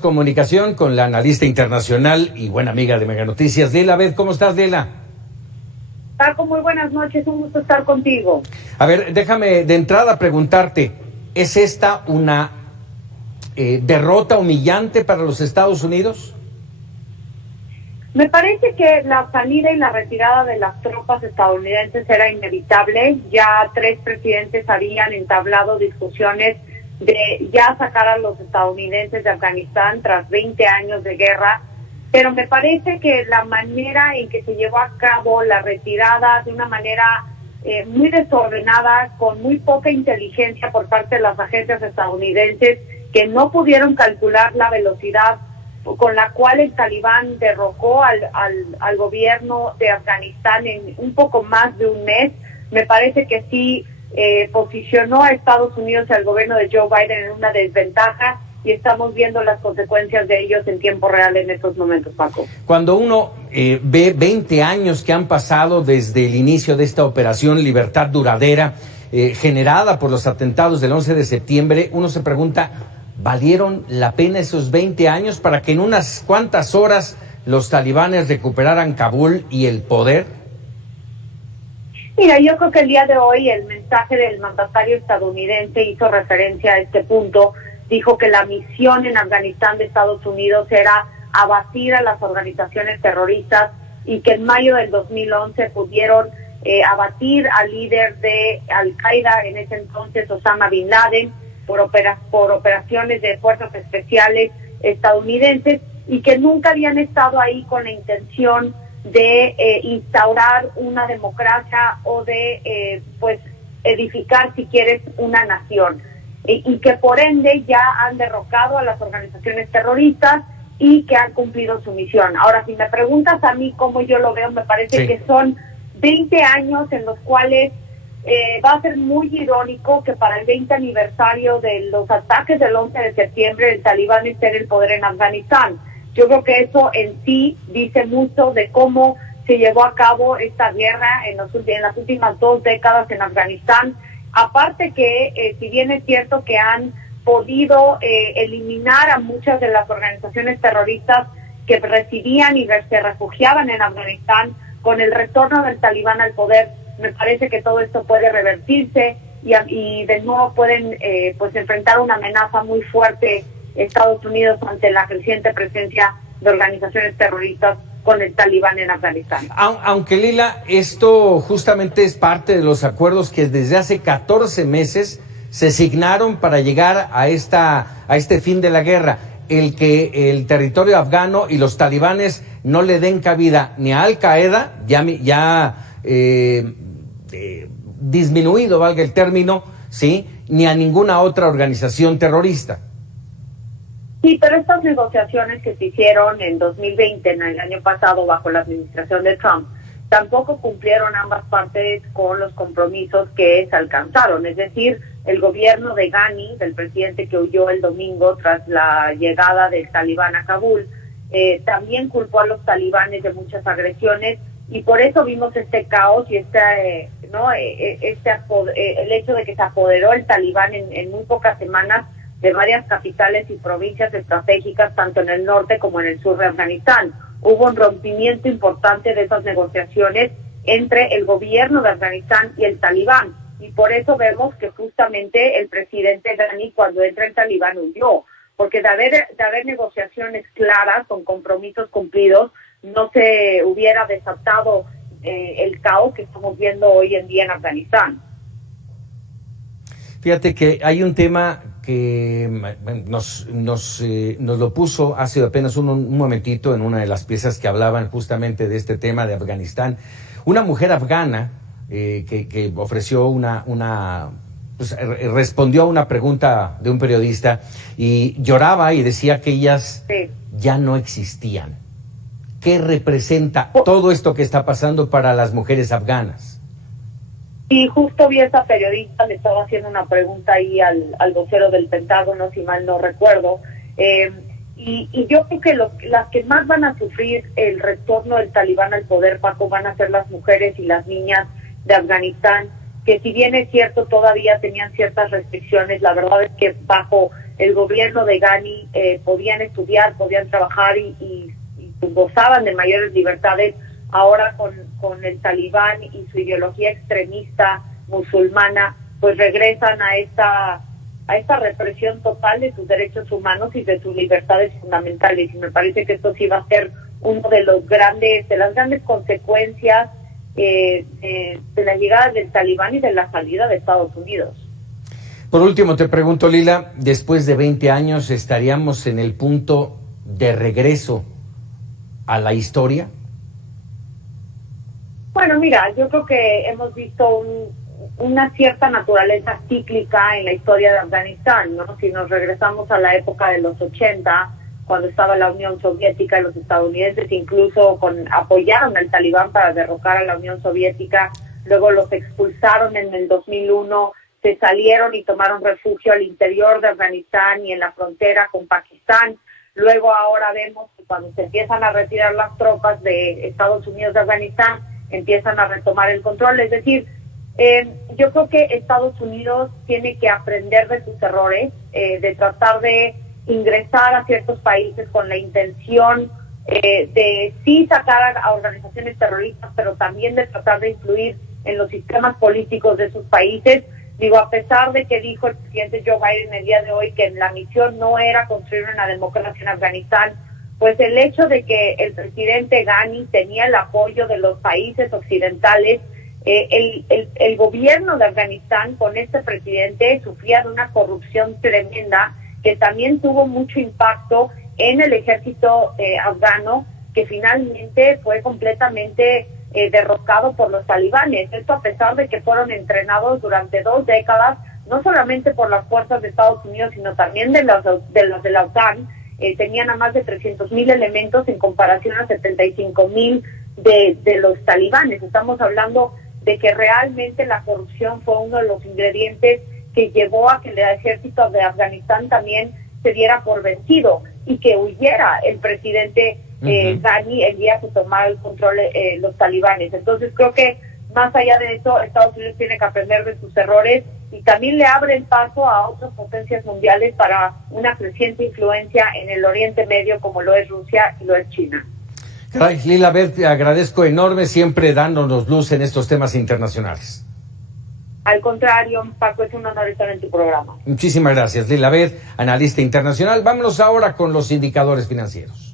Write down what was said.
Comunicación con la analista internacional y buena amiga de Mega Noticias, Leila Abed. ¿Cómo estás, Leila? Paco, muy buenas noches, un gusto estar contigo. A ver, déjame de entrada preguntarte, ¿es esta una derrota humillante para los Estados Unidos? Me parece que la salida y la retirada de las tropas estadounidenses era inevitable. Ya 3 presidentes habían entablado discusiones de ya sacar a los estadounidenses de Afganistán tras 20 años de guerra, pero me parece que la manera en que se llevó a cabo la retirada de una manera muy desordenada, con muy poca inteligencia por parte de las agencias estadounidenses, que no pudieron calcular la velocidad con la cual el Talibán derrocó al gobierno de Afganistán en un poco más de un mes, me parece que sí posicionó a Estados Unidos y al gobierno de Joe Biden en una desventaja, y estamos viendo las consecuencias de ellos en tiempo real en estos momentos, Paco. Cuando uno ve 20 años que han pasado desde el inicio de esta operación Libertad Duradera, generada por los atentados del 11 de septiembre, uno se pregunta, ¿valieron la pena esos 20 años para que en unas cuantas horas los talibanes recuperaran Kabul y el poder? Mira, yo creo que el día de hoy el mensaje del mandatario estadounidense hizo referencia a este punto. Dijo que la misión en Afganistán de Estados Unidos era abatir a las organizaciones terroristas, y que en mayo del 2011 pudieron abatir al líder de Al-Qaeda, en ese entonces Osama Bin Laden, por operaciones de fuerzas especiales estadounidenses, y que nunca habían estado ahí con la intención de instaurar una democracia o de edificar, si quieres, una nación, y que por ende ya han derrocado a las organizaciones terroristas y que han cumplido su misión. Ahora, si me preguntas a mí cómo yo lo veo, me parece que son 20 años en los cuales va a ser muy irónico que para el 20 aniversario de los ataques del 11 de septiembre el Talibán esté en el poder en Afganistán. Yo creo que eso en sí dice mucho de cómo se llevó a cabo esta guerra en las últimas 2 décadas en Afganistán. Aparte que, si bien es cierto que han podido eliminar a muchas de las organizaciones terroristas que residían y se refugiaban en Afganistán, con el retorno del Talibán al poder, me parece que todo esto puede revertirse y de nuevo pueden enfrentar una amenaza muy fuerte Estados Unidos ante la creciente presencia de organizaciones terroristas con el Talibán en Afganistán. Aunque, Lila, esto justamente es parte de los acuerdos que desde hace 14 meses se signaron para llegar a este fin de la guerra, el que el territorio afgano y los talibanes no le den cabida ni a Al-Qaeda, disminuido, valga el término, ¿sí?, ni a ninguna otra organización terrorista. Sí, pero estas negociaciones que se hicieron en 2020, en el año pasado, bajo la administración de Trump, tampoco cumplieron ambas partes con los compromisos que se alcanzaron. Es decir, el gobierno de Ghani, del presidente que huyó el domingo tras la llegada del Talibán a Kabul, también culpó a los talibanes de muchas agresiones, y por eso vimos este caos y el hecho de que se apoderó el Talibán en muy pocas semanas de varias capitales y provincias estratégicas, tanto en el norte como en el sur de Afganistán. Hubo un rompimiento importante de esas negociaciones entre el gobierno de Afganistán y el Talibán, y por eso vemos que justamente el presidente Ghani, cuando entra el Talibán, huyó, porque de haber negociaciones claras con compromisos cumplidos, no se hubiera desatado el caos que estamos viendo hoy en día en Afganistán. Fíjate que hay un tema que nos lo puso hace apenas un momentito en una de las piezas que hablaban justamente de este tema de Afganistán. Una mujer afgana que ofreció respondió a una pregunta de un periodista y lloraba y decía que ellas ya no existían. ¿Qué representa todo esto que está pasando para las mujeres afganas? Sí, justo vi a esa periodista, le estaba haciendo una pregunta ahí al vocero del Pentágono, si mal no recuerdo, y yo creo que las que más van a sufrir el retorno del Talibán al poder, Paco, van a ser las mujeres y las niñas de Afganistán, que si bien es cierto todavía tenían ciertas restricciones, la verdad es que bajo el gobierno de Ghani podían estudiar, podían trabajar y gozaban de mayores libertades. Ahora con el talibán y su ideología extremista musulmana, pues regresan a esta represión total de sus derechos humanos y de sus libertades fundamentales. Y me parece que esto sí va a ser uno de las grandes consecuencias de la llegada del talibán y de la salida de Estados Unidos. Por último, te pregunto, Lila, después de 20 años, ¿estaríamos en el punto de regreso a la historia? Bueno, mira, yo creo que hemos visto una cierta naturaleza cíclica en la historia de Afganistán, ¿no? Si nos regresamos a la época de los 80, cuando estaba la Unión Soviética y los estadounidenses incluso apoyaron al talibán para derrocar a la Unión Soviética, luego los expulsaron en el 2001, se salieron y tomaron refugio al interior de Afganistán y en la frontera con Pakistán. Luego ahora vemos que cuando se empiezan a retirar las tropas de Estados Unidos de Afganistán, empiezan a retomar el control. Es decir, yo creo que Estados Unidos tiene que aprender de sus errores, de tratar de ingresar a ciertos países con la intención de sí sacar a organizaciones terroristas, pero también de tratar de influir en los sistemas políticos de esos países. Digo, a pesar de que dijo el presidente Joe Biden el día de hoy que la misión no era construir una democracia en Afganistán, pues el hecho de que el presidente Ghani tenía el apoyo de los países occidentales, el gobierno de Afganistán con este presidente sufría de una corrupción tremenda que también tuvo mucho impacto en el ejército afgano, que finalmente fue completamente derrocado por los talibanes. Esto a pesar de que fueron entrenados durante 2 décadas, no solamente por las fuerzas de Estados Unidos, sino también de los de la OTAN. Tenían a más de 300,000 elementos en comparación a 75,000 de los talibanes. Estamos hablando de que realmente la corrupción fue uno de los ingredientes que llevó a que el ejército de Afganistán también se diera por vencido y que huyera el presidente Ghani el día que tomara el control los talibanes. Entonces creo que más allá de eso, Estados Unidos tiene que aprender de sus errores y también le abre el paso a otras potencias mundiales para una creciente influencia en el Oriente Medio, como lo es Rusia y lo es China. Caray, Lila Abed, te agradezco enorme siempre dándonos luz en estos temas internacionales. Al contrario, Paco, es un honor estar en tu programa. Muchísimas gracias, Lila Abed, analista internacional. Vámonos ahora con los indicadores financieros.